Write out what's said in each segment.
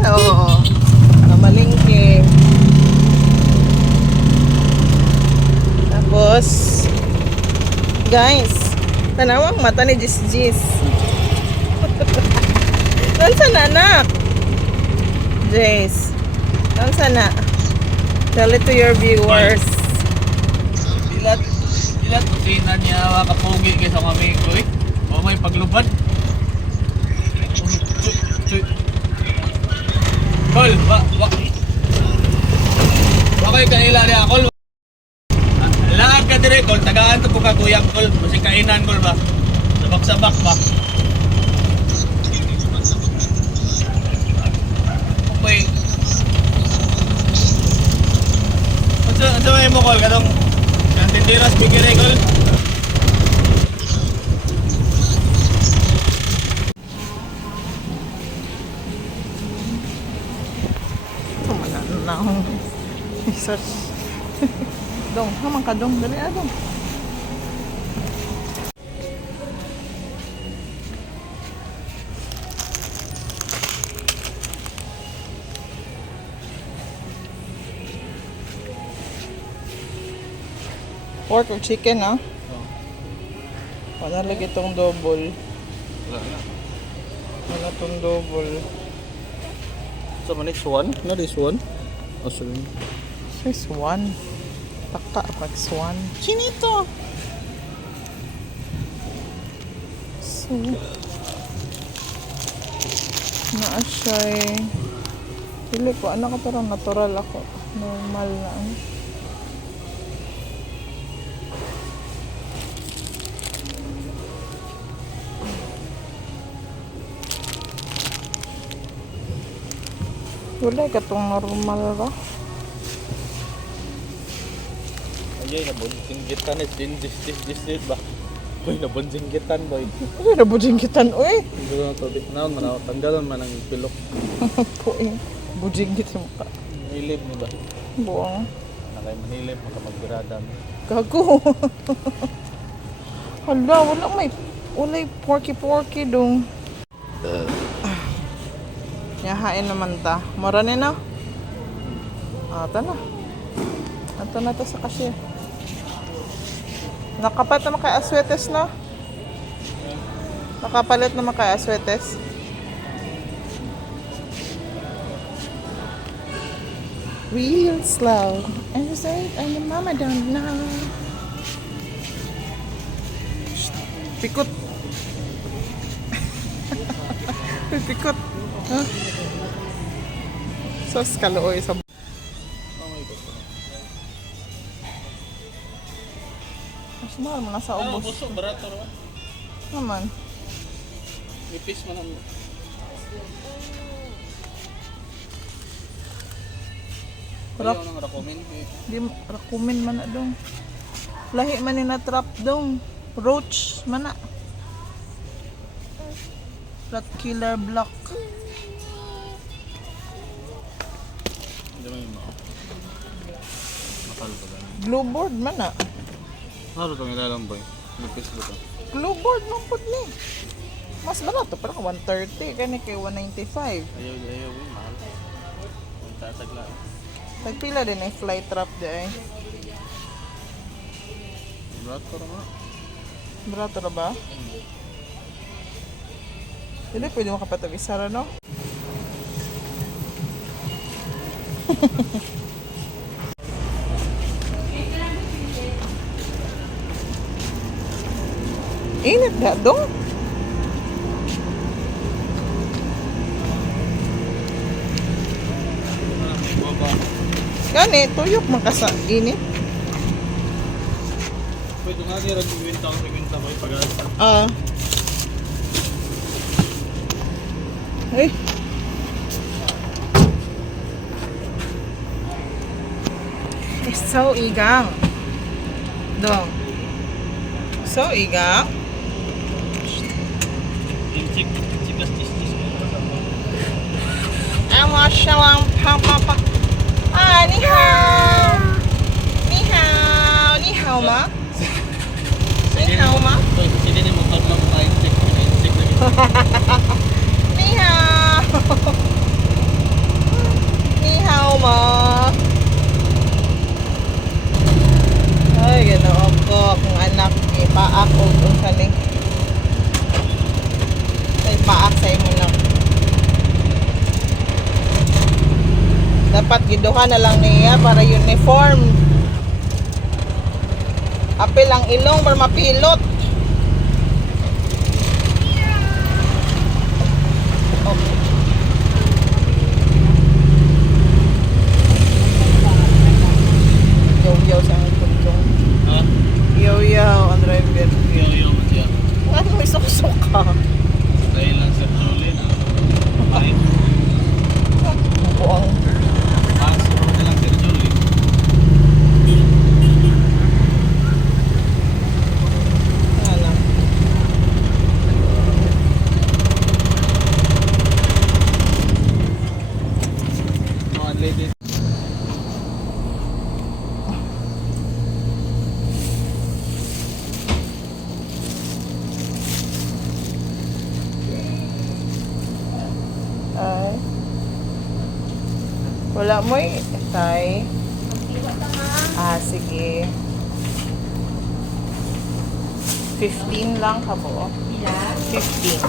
Oo. Namalingke. Tapos, guys, tanawang mata ni Jis Jis. Saan sana, anak? Jace. Saan sana? Tell it to your viewers. Ilat kusina niya kapugi kay sa kami ko eh. O may paglubad. Kol, kay kanila niya kol. Laag ka dire kol, tagaan to po ka kuyang kol, masing kainan kol ba. Sabak-sabak ba. Okay. Ano mo kol kanong kantindiras bigire kol. Na akong research. Dong, hamang ka dong. Dali na dong. Pork or chicken, ha? Wala lagi itong double. Wala itong double. So, next one? No, this one? Oh, sorry. This one. Taka pag swan. Chinito! So, naa siya'y pili ko. Ano ka parang natural ako. Normal na ano. Wala ka itong normal ba? Ayay, nabunjinggitan eh. This ba? Uy, nabunjinggitan boy. Wala na bujinggitan, uy! Hindi ko na tubig. Naon man, tanggalan man ang pilok. Puing. Bujinggit sa mukha. Manilib ni ba? Buwang. Nakay manilib, makamagbirada mo. Gago. Hala, wala porky dong. Yahain naman ta. Mara ni na. Ata na. Ata na ta sa cashier. Nakapat naman kay aswetes na. Nakapalit naman kay aswetes. Real slow. And you say, and your mama don't know. Pikot. Pikot. Huh? Sos kalooy sa... Mas mahal mo na sa ubos. Buso, barato ro. Naman. Nipis man ang... Ayaw nang rakumin. Di rakumin man na dong. Lahi man ni na trap dong. Roach man na. Rat killer block. Hindi man yung mao. Makalo ba lang? Glue board man na. Ano itong ilalang boy? Nipis ba ito? Glue board man po ni. Mas barato pero 130 kani kay 195. Ayaw, mahal. Ang tatagla. Tagpila din ay fly trap di ay. Barato ro nga. Barato na ba? Hindi pwede makapatag isa ra no? Init na dong. Baba. Gani, tuyok man ka sa init. Pwede nga nila gwinta boy pag-alasa. Ay. It's so igang. Dong. So igang. Chikas tis. Ama shalom papa. Ah, ni hao. Ni hao ma. Ni hao ma. Sige ni mo tatlong na. 你好。trauma. Ay, ganoon ko akong anak ipaak o unsa ni. Kay paak sa imo na. Dapat giduha na lang niya para uniform. Apil ang ilong para mapilot. Oh. Yo-yo sa ang kundong. Ha? Yo-yo ang driver. Yo mo siya. Ano may suksok ka? Dahil lang sa Jolene. Ay, Buang. paso na lang sa Jolene. Ano? Mga ladies. Ay. Wala mo eh. Tay. Sige. 15 lang ka po. 15.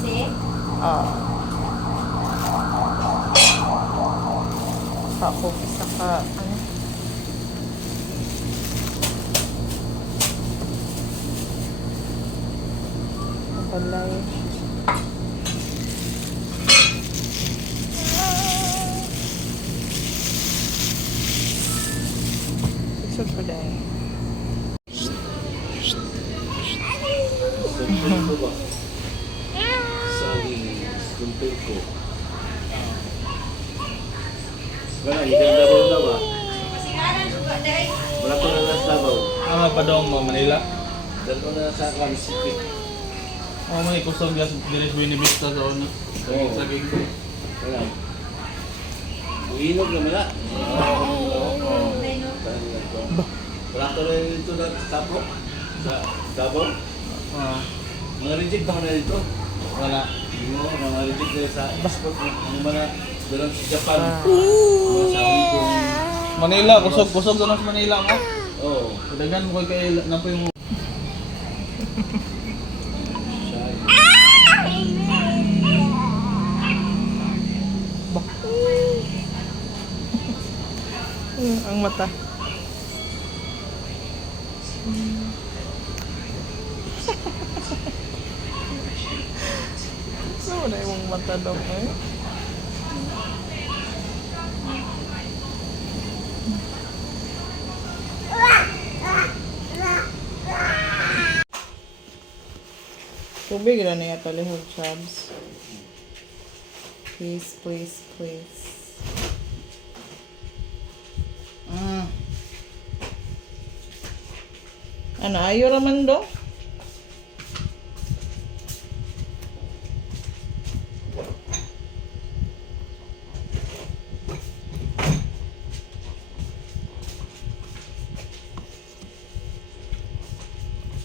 15. Ako, isa ka, ano? Balay. Isod ko dahil. Sabihin ko ba? Saging, kumpil ko. Wala, hindi ang labaw na ba? Wala ko na nasa labaw. Ama pa daw mo Manila. Dalawa na nasa akin, sipit. Oh, may kusog gas dire sa Vista sa una. Oo. Sa gig. Wala. Uinog naman na. Wala ko na dito na tapo. Sa tapo. Ah, Mga reject ba ka na dito? wala. Hindi mo, mga reject na sa export. Ano man na, doon sa Japan. Mga sa Hong Kong. Manila, kusog doon sa Manila mo. Oo. Dagan mo kay na po yung Ang mata. So, na yung mata daw eh. Tubig na niya talihog, Chabs. Please, please, please. Ano, ayo raman do?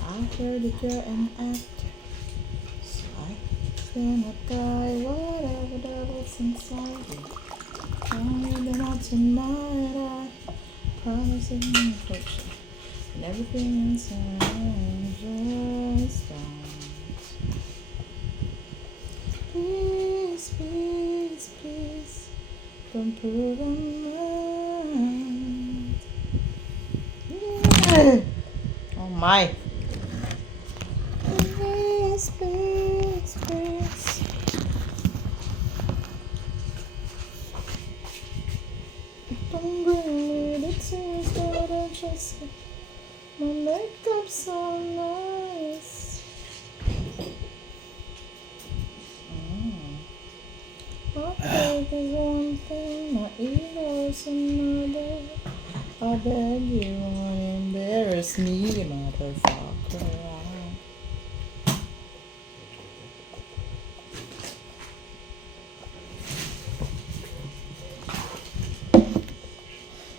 I heard that you're an actor, so I cannot die. Whatever devil's inside you, only the not tonight. I promise you no affection, and everything inside just don't. Please, please, please, don't put on mine. Oh my. Please, please, please. Don't bring me the tears that I just my makeup's so nice. My faith is one thing, my ego is another. I beg you, don't embarrass me, motherfucker.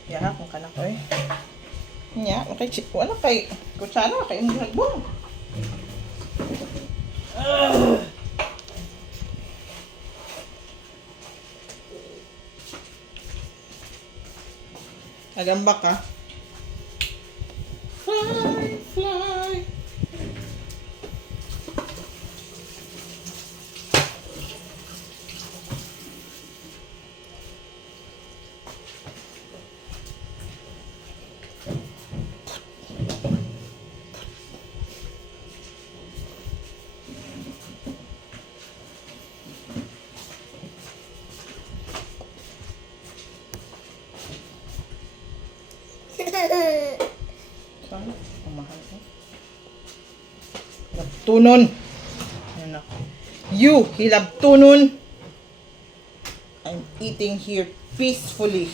Ya, kung kanak ko eh. Ya, makay chip ko. Ano kay kutsara, kay yung hagbong. Nagambak ka. Fly, fly. Saan? Ang mahal ko. Labtunon. Yan ako. You, hilabtunon. I'm eating here peacefully.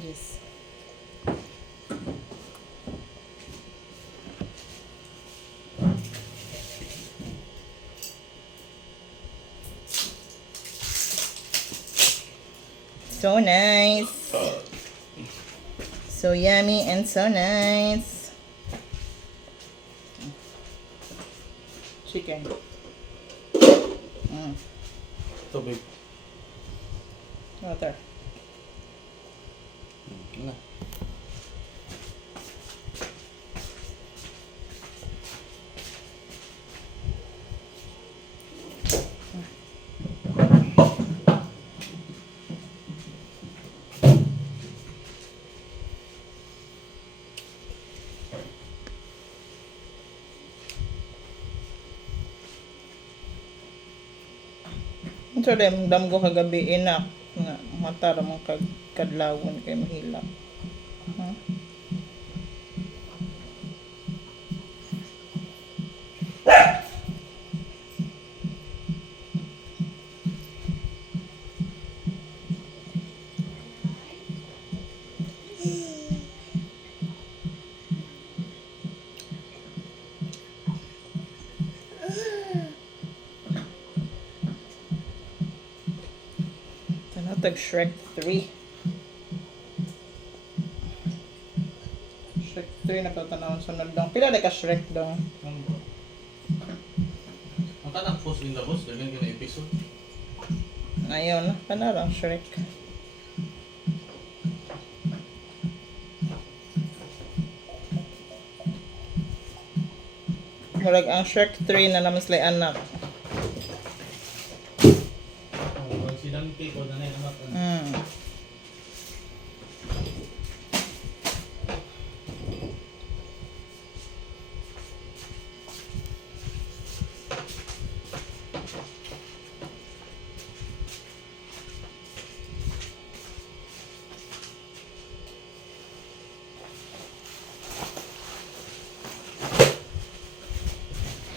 Yes. So nice. So yummy and so nice. Chicken. Tubig. Water. Ano? So dem dam ko kagabi inak nga mata ra man kadlawon kay mahila. Huh? Tanatag Shrek 3. Shrek 3 nakatanawon sunod lang. Pila na ka Shrek daw? Ang kanang post in the boss, ganyan gina episode. Ngayon, kanarang Shrek. Murag ang Shrek 3 na namaslay anak. Pag silang cake o na na anak.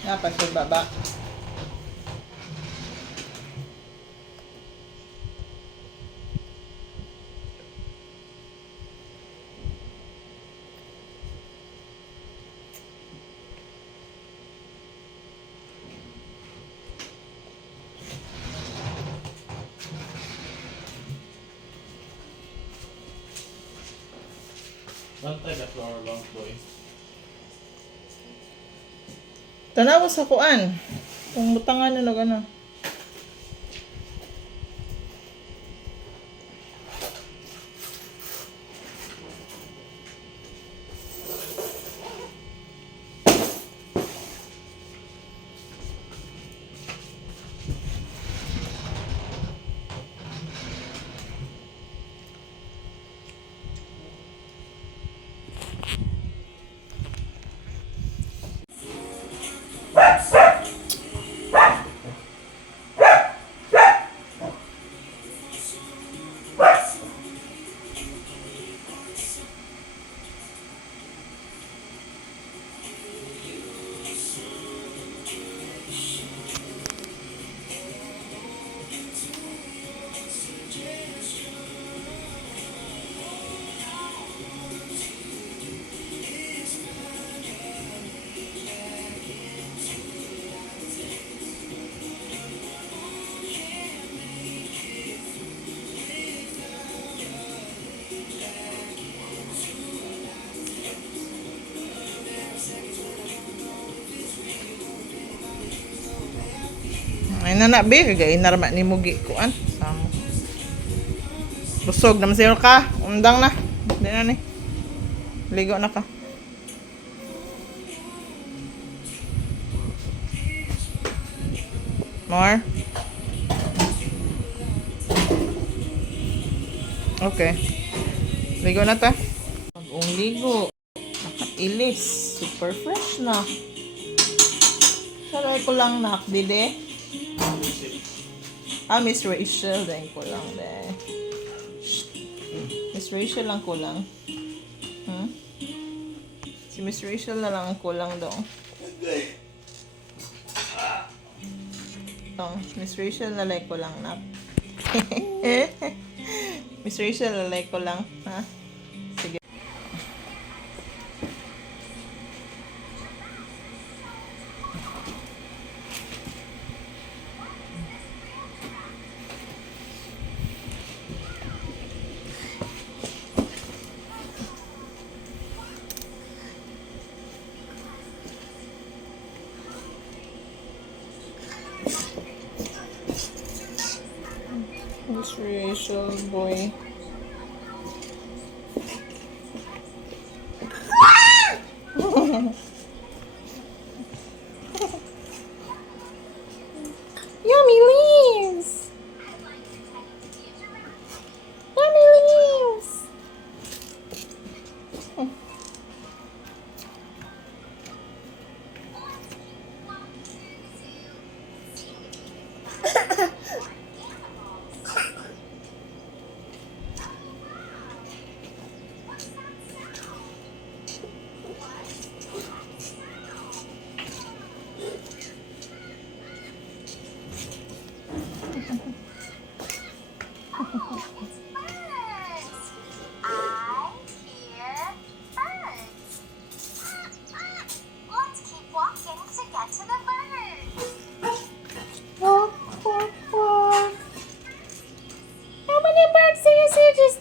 Apa sa baba? Bantay ka flower long boy. Tanawa sa kuan. Kung butangan na gano. Ay na be, kagay narma ni Mugi kuan. Samo. Busog naman sa'yo ka. Undang na. Hindi na ni. Ligo na ka. More? Okay. Ligo na ta. Bagong ligo. Nakailis. Super fresh na. Saray ko lang nakdide. Miss Rachel. Dahil ko lang dahil. Miss Rachel lang kulang. Si Miss Rachel na lang ang kulang daw. Miss Rachel na like ko lang na. Miss Rachel na like ko lang. Ha? Sige. Miss Rachel, boy. Yummy leaves! Yummy leaves! I hear birds. Let's keep walking to get to the birds. Walk, walk, walk. How many birds do you see, Jess?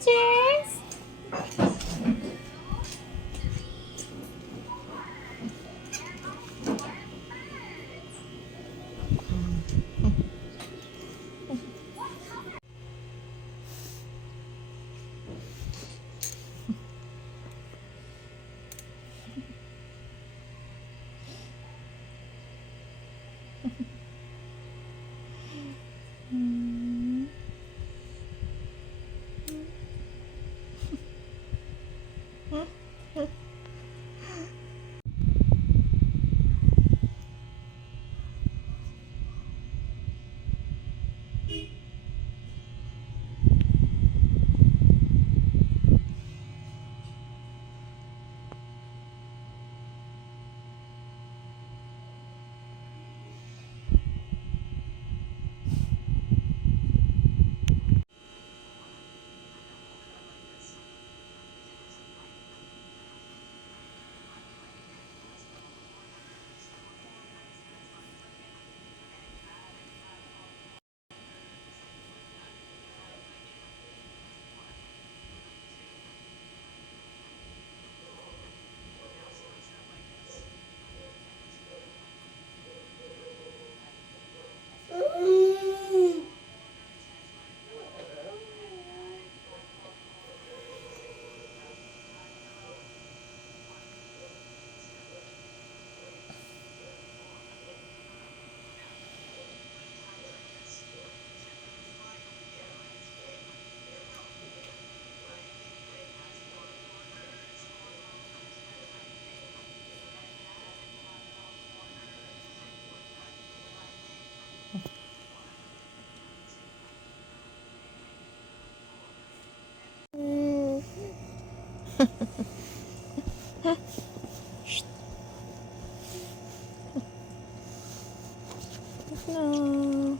No.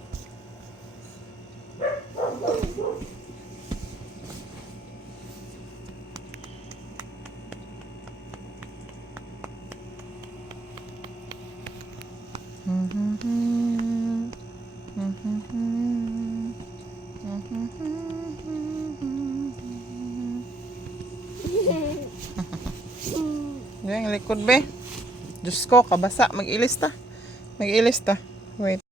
Yan, likod be. Diyos ko, kabasa. Mag-ilis ta. Mag-ilis ta. Wait.